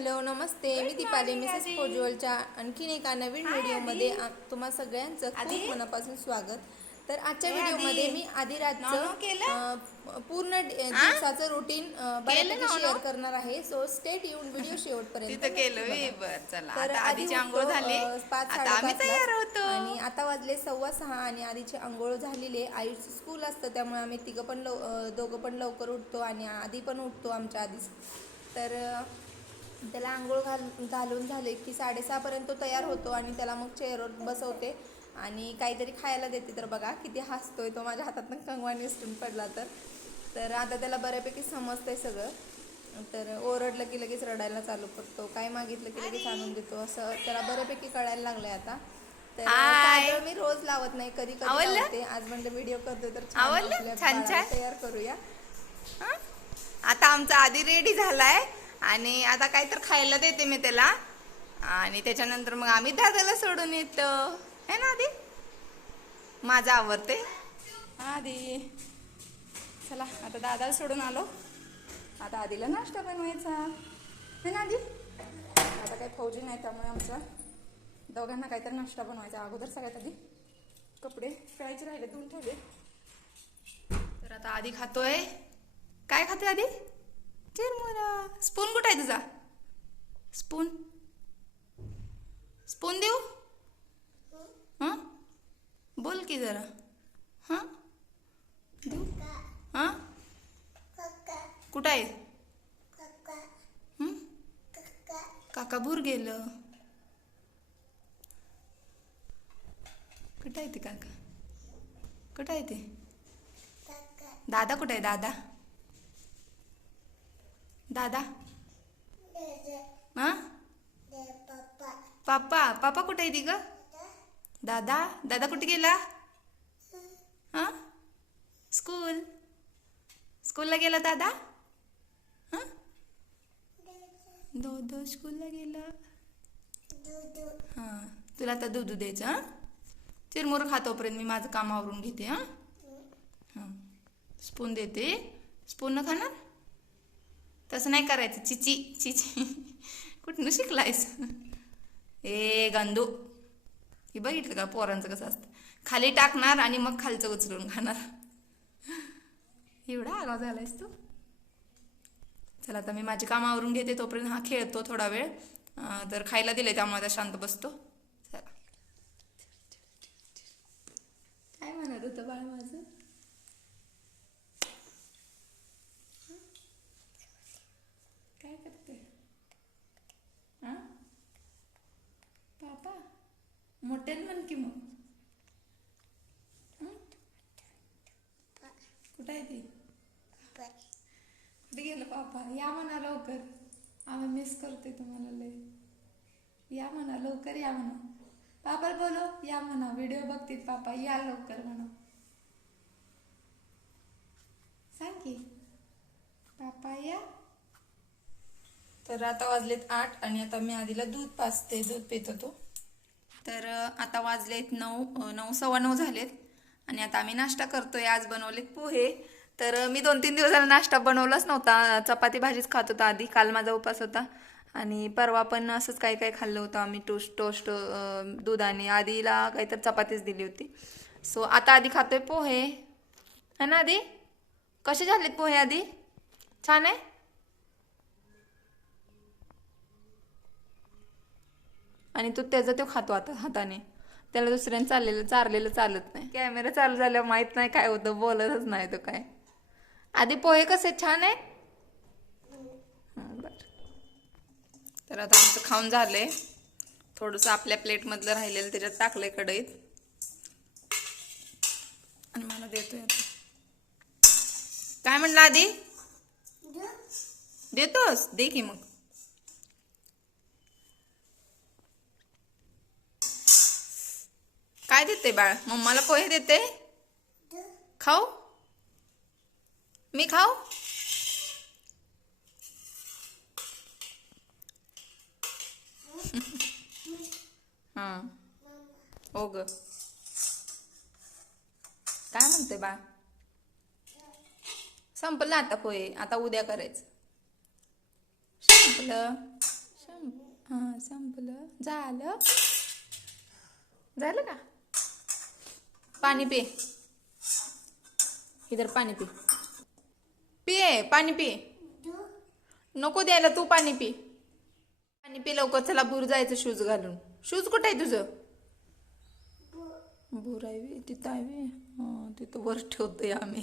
Hello नमस्ते. मी Deepali Mrs पोजवलच्या आणखीन एका नवीन व्हिडिओमध्ये तुम्हा सगळ्यांचं खूप मनापासून स्वागत. तर आजच्या व्हिडिओमध्ये मी आधी रातचं पूर्ण दिवसाचं रुटीन बऱ्यापैकी शेअर करणार आहे. सो स्टेट येऊन व्हिडिओ शेवटपर्यंत केलं तर आता आधी पाच आणि आता वाजले सव्वा सहा आणि आधीची आंघोळ झालेली आहे. स्कूल असतं त्यामुळे आम्ही तिघं पण लव दोघं पण लवकर उठतो आणि आधी पण उठतो आमच्या आधीच. तर त्याला आंघोळ घाल घालून झाले की साडेसहापर्यंत तो तयार होतो आणि त्याला मग चेअरवर बसवते. आणि काहीतरी खायला देते. तर बघा किती हसतोय तो माझ्या हातातनं कंगवा निसटून पडला तर. तर आता त्याला बऱ्यापैकी समजतंय सगळं. तर ओरडलं की लगेच रडायला चालू करतो. काय मागितलं की लगेच आणून देतो. असं त्याला बऱ्यापैकी कळायला लागलंय आता. तर मी रोज लावत नाही. कधी कधी? लावते. आज म्हणलं व्हिडिओ करतोय तर छान? तयार करूया? आता आमचा आधी रेडी झालाय. आणि आता काय तर खायला देते मी त्याला. आणि त्याच्यानंतर मग आम्ही दादाला सोडून येतो. है ना आधी? माझं आवडते आधी. चला आता दादाला सोडून आलो. आता आधीला नाश्ता बनवायचा. है ना आधी? आता काही फौजी नाही त्यामुळे आमचा. दोघांना काहीतरी नाश्ता बनवायचा. अगोदर सगळ्यात आधी कपडे पिळायचे राहिले धुवून ठेवले. तर आता आधी खातोय. काय खाते आधी? चिरमुरा स्पून कुठं आहे तुझा? स्पून. स्पून देऊ? हां? बोल की जरा. हां? देऊ? हां? कुठं आहे? काका भूर गेलं. कुठं आहे ते काका? कुठं आहे ते? दादा कुठं आहे? दादा? दादा? हा? पापा पापा कुठे आहे ती ग? दादा. दादा? कुठे गेला? हा. स्कूल? स्कूलला गेला दादा? हा? दो दो स्कूलला गेला. हा. तुला आता दूध द्यायचं हा? चिरमुर खातोपर्यंत मी माझं काम आवरून घेते हा. हा. स्पून देते. स्पून न खाणार? तसं नाही करायचं. चिची चिची. कुठनं शिकलायस? ए गंदू. हे बघितलं का? पोरांचं कसं असतं? खाली टाकणार आणि मग खालचं उचलून खाणार. एवढा आगाव झालायस तू. चला आता मी माझी कामावरून घेते तोपर्यंत. हा खेळतो थोडा वेळ. तर खायला दिले त्यामुळे आता शांत बसतो. चला. काय म्हणत होतं बाळ माझं काय करते हा पापा मोठ्यान म्हण की मग. कुठं आहे ती? कुठे गेलं पापा या म्हणा लवकर. आम्ही मिस करते तुम्हाला लय. या म्हणा लवकर या म्हणा. पापा बोलो या म्हणा. व्हिडिओ बघतील पापा या लवकर म्हणा. सांग की. पापा या. तर आता वाजलेत आठ आणि आता मी आधीला दूध पाचते दूध पित होतो तर आता वाजलेत नऊ नऊ सव्वा नऊ झालेत. आणि आता आम्ही नाश्ता करतोय. आज बनवलेत पोहे. तर मी दोन तीन दिवस झाला नाश्ता बनवलाच नव्हता. चपाती भाजीच खात होता आधी. काल माझा उपास होता. आणि परवा पण असंच काही काही खाल्लं होतं आम्ही. टोस्ट टोस्ट दूध आणि आधीला काहीतरी चपातीच दिली होती. सो आता आधी खातोय पोहे. है ना आधी? कसे झालेत पोहे आधी? छान आहे? आणि तो त्याचा तो खातो आता हाताने. त्याला दुसऱ्याने चाललेलं चारलेलं चालत नाही. कॅमेरा चालू झाल्यावर माहीत नाही काय होतं बोलतच नाही तो काय. आधी पोहे कसे छान आहे? हं, बरं. तर आता आमचं खाऊन झालंय. थोडंसं आपल्या प्लेटमधलं राहिलेलं त्याच्यात टाकलंय कढईत. आणि मला देतोय आता. काय म्हणलं आधी? देतोस? दे की मग. काय देते बाळ? मम्माला पोहे देते? खाऊ? मी खाऊ? हा. हो ग. काय म्हणते बाळ? संपलं आता पोहे. आता उद्या करायचं. संपलं. संप हां संपलं. झालं? झालं का? पाणी पे. इधर पाणी पे. पिये पाणी पी. नको द्यायला तू पाणी पी. पाणी पी लवकर चला भूर जायचं शूज घालून. शूज कुठं आहे तुझं? भूर आहे तिथं आहे तिथं वर ठेवतोय आम्ही.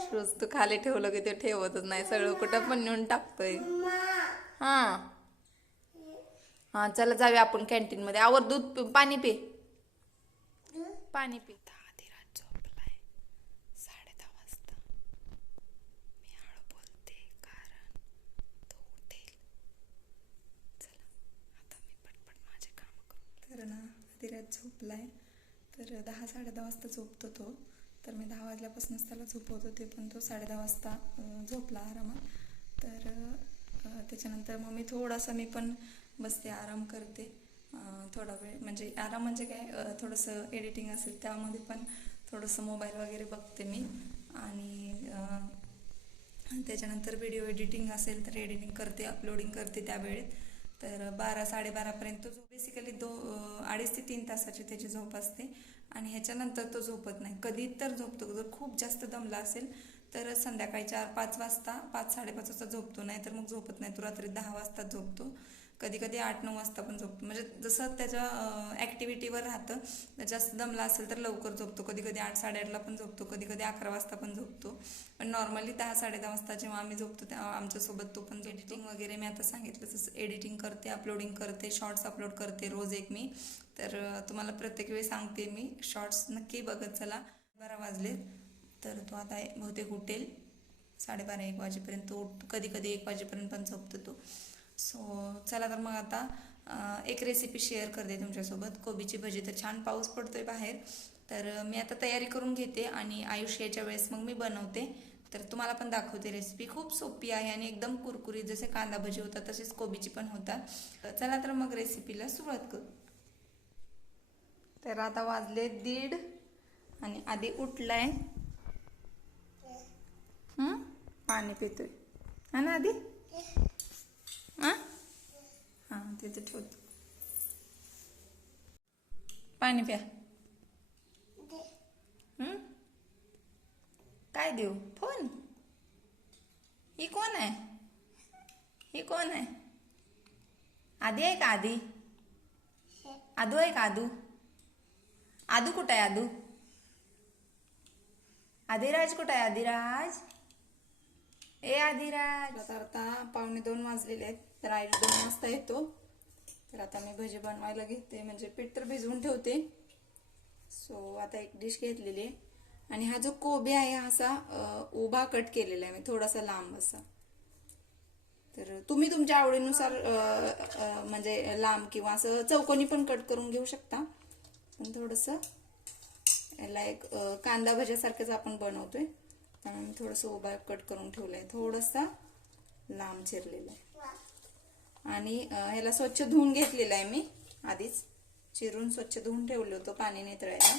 शूज तू खाली ठेवलं की ते ठेवतच नाही. सगळं कुठं पण नेऊन टाकतोय. हा. हा चला जाऊया आपण कॅन्टीन मध्ये. आवर दूध पाणी पे. पाणी पी धीराज झोपलाय. साडे दहा वाजता. मी हळू बोलते कारण तो उठेल. चला आता मी पटपट माझे काम करू तर ना धीरज झोपलाय. तर दहा साडे दहा वाजता झोपतो तो. तर मी दहा वाजल्यापासूनच त्याला झोपवत होते पण तो साडे दहा वाजता झोपला आरामात. तर त्याच्यानंतर मग मी थोडासा मी पण बसते आराम करते. थोडा वेळ म्हणजे आराम म्हणजे काय थोडंसं एडिटिंग असेल त्यामध्ये पण थोडंसं मोबाईल वगैरे बघते मी. आणि त्याच्यानंतर व्हिडिओ एडिटिंग असेल तर एडिटिंग करते अपलोडिंग करते त्यावेळेत तर बारा साडेबारापर्यंत झोप बेसिकली दो अडीच ते तीन तासाची त्याची झोप असते. आणि ह्याच्यानंतर तो झोपत नाही. कधी तर झोपतो. जर खूप जास्त दमला असेल तर संध्याकाळी चार पाच वाजता पाच साडेपाच वाजता झोपतो. नाही तर मग झोपत नाही. तो रात्री दहा वाजता झोपतो. कधी कधी आठ नऊ वाजता पण झोपतो म्हणजे जसं त्याच्या ॲक्टिव्हिटीवर राहतं जास्त दमला असेल तर लवकर झोपतो. कधी कधी आठ साडेआठला पण झोपतो कधी कधी अकरा वाजता पण झोपतो. पण नॉर्मली दहा साडे दहा वाजता जेव्हा आम्ही झोपतो तेव्हा आमच्यासोबत तो पण एडिटिंग वगैरे मी आता सांगितलं तसं एडिटिंग करते अपलोडिंग करते शॉर्ट्स अपलोड करते रोज एक मी. तर तुम्हाला प्रत्येक वेळी सांगते मी शॉर्ट्स नक्की बघत चला. बारा वाजलेत तर तो आता बहुतेक उठेल. साडेबारा एक वाजेपर्यंत उठ कधी कधी एक वाजेपर्यंत पण झोपतो तो. सो चला तर मग आता एक रेसिपी शेअर करते तुमच्यासोबत. कोबीची भजी तर छान पाऊस पडतोय बाहेर. तर मी आता तयारी करून घेते आणि आयुष्याच्या वेळेस मग मी बनवते. तर तुम्हाला पण दाखवते रेसिपी खूप सोपी आहे आणि एकदम कुरकुरीत. जसे कांदा भजी होतात तसेच कोबीची पण होतात. चला तर मग रेसिपीला सुरुवात करू. तर आता वाजले दीड आणि आधी उठलाय. पाणी पितोय. हा ना आधी? हा? हा तिथे ठेवतो. पाणी प्या. हं? काय देऊ? फोन? ही कोण आहे? ही कोण आहे? आधी आहे का आधी? आदू आहे का आदू? आदू कुठं आहे आदू? आदिराज कुठं आहे आदिराज? ए आदिराज. आता पावणे दोन वाजलेले आहेत. तर आई दोन वाजता येतो. तर आता मी भजी बनवायला घेते म्हणजे पीठ तर भिजवून ठेवते. सो आता एक डिश घेतलेली आहे. आणि हा जो कोबी आहे हा असा उभा कट केलेला आहे मी थोडासा लांब असा. तर तुम्ही तुमच्या आवडीनुसार म्हणजे लांब किंवा असं चौकोनी पण कट करून घेऊ शकता. पण थोडंसं याला एक कांदा भज्यासारखंच आपण बनवतोय. त्यामुळे मी थोडंसं उभा कट करून ठेवलंय. थोडंसं लांब चिरलेला आहे. आणि ह्याला स्वच्छ धुवून घेतलेलं आहे मी. आधीच चिरून स्वच्छ धुवून ठेवलं होतं पाणी नितळायला.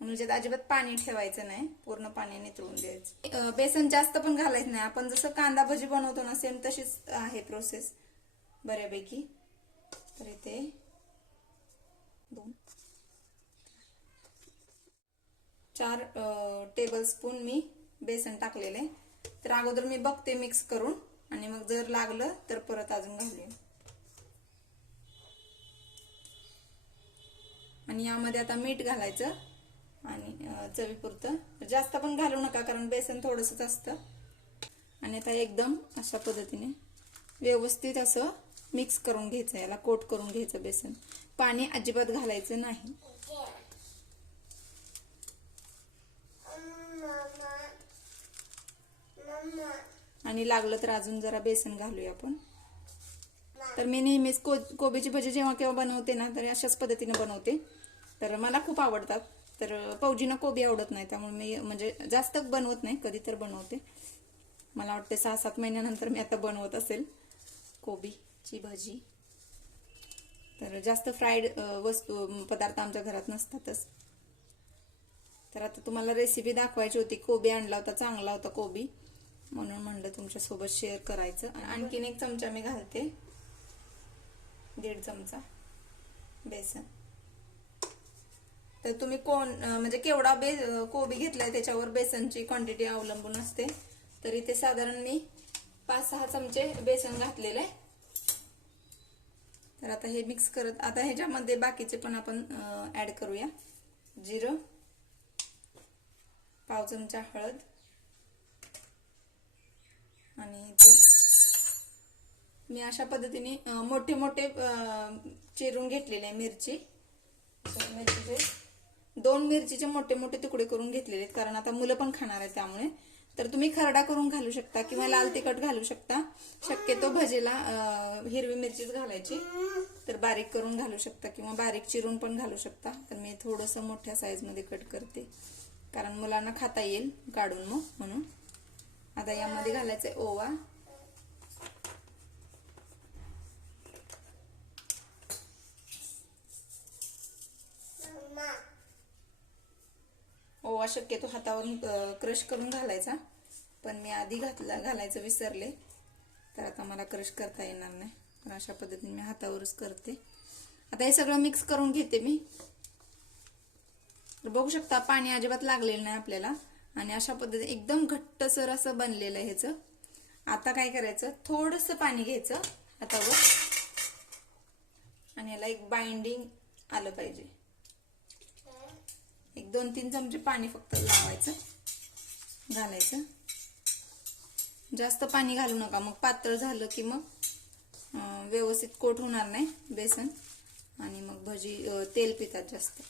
म्हणजे अजिबात पाणी ठेवायचं नाही. पूर्ण पाणी नितळून द्यायचं. बेसन जास्त पण घालायचं नाही. आपण जसं कांदा भजी बनवतो ना सेम तशीच आहे प्रोसेस बऱ्यापैकी. तर इथे दोन चार टेबल स्पून मी बेसन टाकलेले तर अगोदर मी बघते मिक्स करून. आणि मग जर लागलं तर परत अजून घालूया. आणि यामध्ये आता मीठ घालायचं आणि चवीपुरतं. जास्त पण घालू नका कारण बेसन थोडंसंच असतं. आणि आता एकदम अशा पद्धतीने व्यवस्थित असं मिक्स करून घ्यायचं याला कोट करून घ्यायचं बेसन. पाणी अजिबात घालायचं नाही. आणि लागलं तर अजून जरा बेसन घालूया आपण. तर मी नेहमीच को कोबीची भजी जेव्हा केव्हा बनवते ना तर अशाच पद्धतीने बनवते. तर मला खूप आवडतात. तर पौजीना कोबी आवडत नाही त्यामुळे मी म्हणजे जास्त बनवत नाही कधी तर बनवते. मला वाटते सहा सात महिन्यानंतर मी आता बनवत असेल कोबीची भजी. तर जास्त फ्राईड वस्तू पदार्थ आमच्या घरात नसतातच. तर आता तुम्हाला रेसिपी दाखवायची होती. कोबी आणला होता चांगला होता कोबी. म्हणून म्हणलं तुमच्यासोबत शेअर करायचं. आणखीन एक चमचा मी घालते. दीड चमचा बेसन. तर तुम्ही कोण म्हणजे केवढा बे कोबी घेतलाय त्याच्यावर बेसनची क्वांटिटी अवलंबून असते. तर इथे साधारण मी पाच सहा चमचे बेसन घातलेलं आहे. तर आता हे मिक्स करत आता ह्याच्यामध्ये बाकीचे पण आपण ऍड करूया. जिरं पाव चमचा हळद आणि इथं मी अशा पद्धतीने मोठे मोठे चिरून घेतलेले आहे मिरची. मिरचीचे दोन मिरचीचे मोठे मोठे तुकडे करून घेतलेले आहेत कारण आता मुलं पण खाणार आहे त्यामुळे. तर तुम्ही खरडा करून घालू शकता किंवा लाल तिखट घालू शकता. शक्यतो भजेला हिरवी मिरचीच घालायची. तर बारीक करून घालू शकता किंवा बारीक चिरून पण घालू शकता. तर मी थोडंसं मोठ्या साईजमध्ये कट करते. कारण मुलांना खाता येईल काढून मग म्हणून. आता यामध्ये घालायचं ओवा. ओवा शक्यतो हातावरून क्रश करून घालायचा. पण मी आधी घातला घालायचं विसरले. तर आता मला क्रश करता येणार नाही. पण अशा पद्धतीने मी हातावरच करते. आता हे सगळं मिक्स करून घेते मी. बघू शकता पाणी अजिबात लागलेलं नाही आपल्याला. आणि अशा पद्धतीने एकदम घट्टसर असं बनलेलं आहे ह्याचं. आता काय करायचं? थोडंसं पाणी घ्यायचं. हातावर आणि याला एक बाइंडिंग आलं पाहिजे. एक दोन तीन चमचे पाणी फक्त लावायचं. घालायचं. जास्त पाणी घालू नका. मग पातळ झालं की मग व्यवस्थित कोट होणार नाही बेसन. आणि मग भजी तेल पितात जास्त.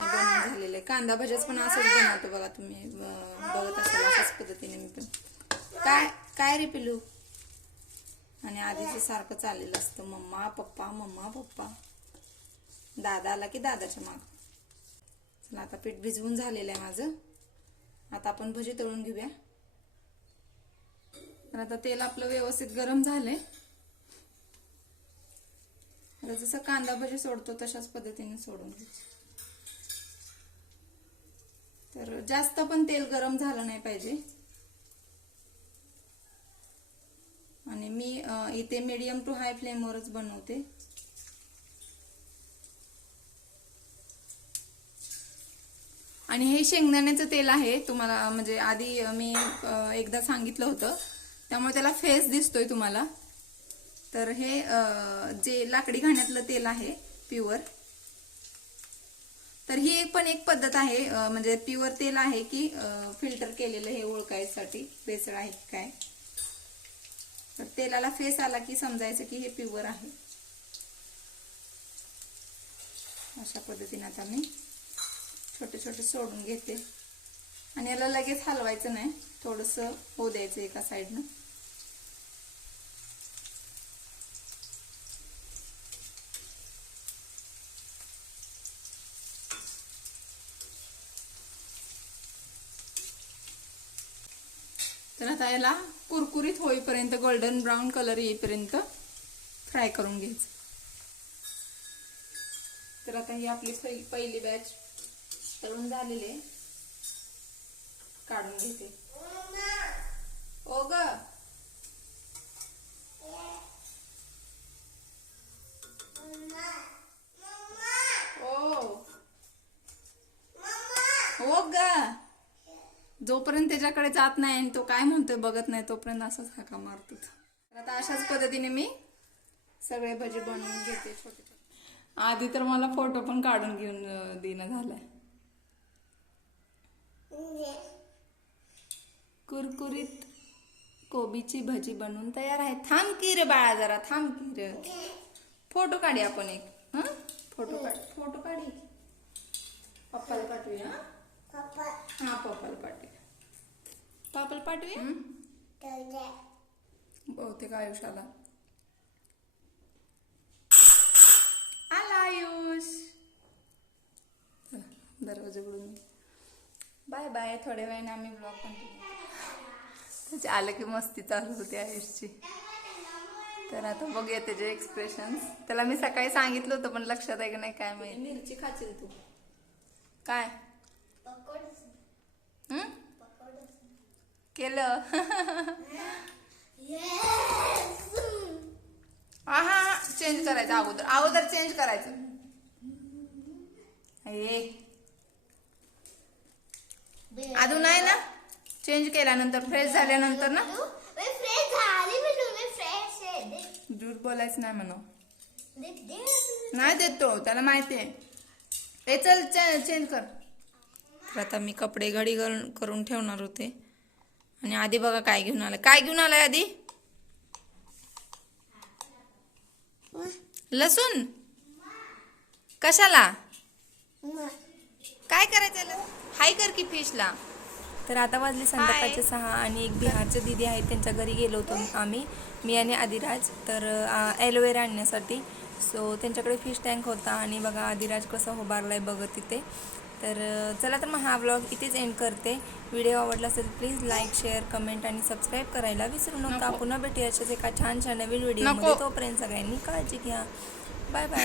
बनवून झालेलं आहे. कांदा भज्याच पण असंच बनवतो बघा तुम्ही. बघत असाल अशाच पद्धतीने मी पण. काय काय रे पिलू आणि आधीचं सारखं चाललेलं असतं. मम्मा पप्पा मम्मा पप्पा. दादा आला की दादाच्या माग. चला आता पीठ भिजवून झालेलं आहे माझं. आता आपण भजी तळून घेऊया. तर आता तेल आपलं व्यवस्थित गरम झालंय. आता जसं कांदा भजी सोडतो तशाच पद्धतीने सोडून घ्यायचं. तर जास्त पण तेल गरम झालं नाही पाहिजे. आणि मी इथे मीडियम टू हाय फ्लेमवरच बनवते. आणि हे शेंगदाण्याचं तेल आहे तुम्हाला म्हणजे आधी मी एकदा सांगितलं होतं. त्यामुळे त्याला फेस दिसतोय तुम्हाला. तर हे जे लाकडी घाण्यातलं तेल आहे प्युअर तर ही एक पण एक पद्धत आहे म्हणजे प्युअर तेल आहे की फिल्टर केलेलं हे ओळखायसाठी भेसळ आहे काय. तर तेलाला फेस आला की समजायचं की हे प्युअर आहे. अशा पद्धतीने आता मी छोटे छोटे सोडून घेते. आणि याला लगेच हलवायचं नाही थोडंसं होऊ द्यायचं एका साईडनं याला कुरकुरीत होईपर्यंत गोल्डन ब्राऊन कलर येईपर्यंत फ्राय करून घ्यायचं. तर आता ही आपली पहिली बॅच तळून झालेली आहे. काढून घेते. ओ ग! ओ! ओ ग! जोपर्यंत त्याच्याकडे जात नाही आणि तो काय म्हणतोय बघत नाही तोपर्यंत असंच हाका मारतो तर आता अशाच पद्धतीने मी सगळे भजी बनवून घेते छोटे छोटे. आधी तर मला फोटो पण काढून घेऊन देणं झालाय. कुरकुरीत कोबीची भजी बनवून तयार आहे. थांब की रे बाळा जरा थांब की रे. फोटो काढी आपण एक हा? फोटो काढ फोटो काढी. पप्पाला पाठवूया हं? हा पप्पाला पाठवूया. पप्पाला पाठवूया? बहुतेक आयुष्याला आला. आयुष. चला, दरवाजा उघडून बाय बाय थोड्या वेळाने आम्ही ब्लॉग कंटिन्यू त्याचे आलं की मस्ती चालू होती आयुषची. तर आता बघूया त्याचे एक्सप्रेशन त्याला मी सकाळी सांगितलं होतं पण लक्षात आहे की नाही काय माहिती. मिरची खाशील तू. काय हं? केलं. हा हा चेंज करायचं अगोदर. अगोदर चेंज करायचं. हे. अजून नाही ना? चेंज केल्यानंतर फ्रेश झाल्यानंतर ना? दूध बोलायचं नाही म्हणा. नाही देत तो त्याला माहिती आहे. चल चेंज कर. आता मी कपडे घडी करून ठेवणार होते. आणि आधी बघा काय घेऊन आलं. काय घेऊन आलाय आधी? लसूण? कशाला? काय करायचं? हाय कर की फिशला. तर आता वाजले संध्याकाळचे सहा आणि एक बिहारचे दिदी आहेत त्यांच्या घरी गेलो होतो आम्ही मी आणि आदिराज. तर ॲलोवेरा आणण्यासाठी. सो त्यांच्याकडे फिश टँक होता आणि बघा आदिराज कसं उभारलाय बघत तिथे. तर चला तर मग हा व्लॉग इथेच एंड करते. व्हिडिओ आवडला असेल प्लीज लाईक शेअर कमेंट आणि सबस्क्राईब करायला विसरू नका. पुन्हा भेटूया अशाच एका छानशा नवीन व्हिडिओमध्ये नको. तोपर्यंत सगळ्यांनी काळजी घ्या. Bye bye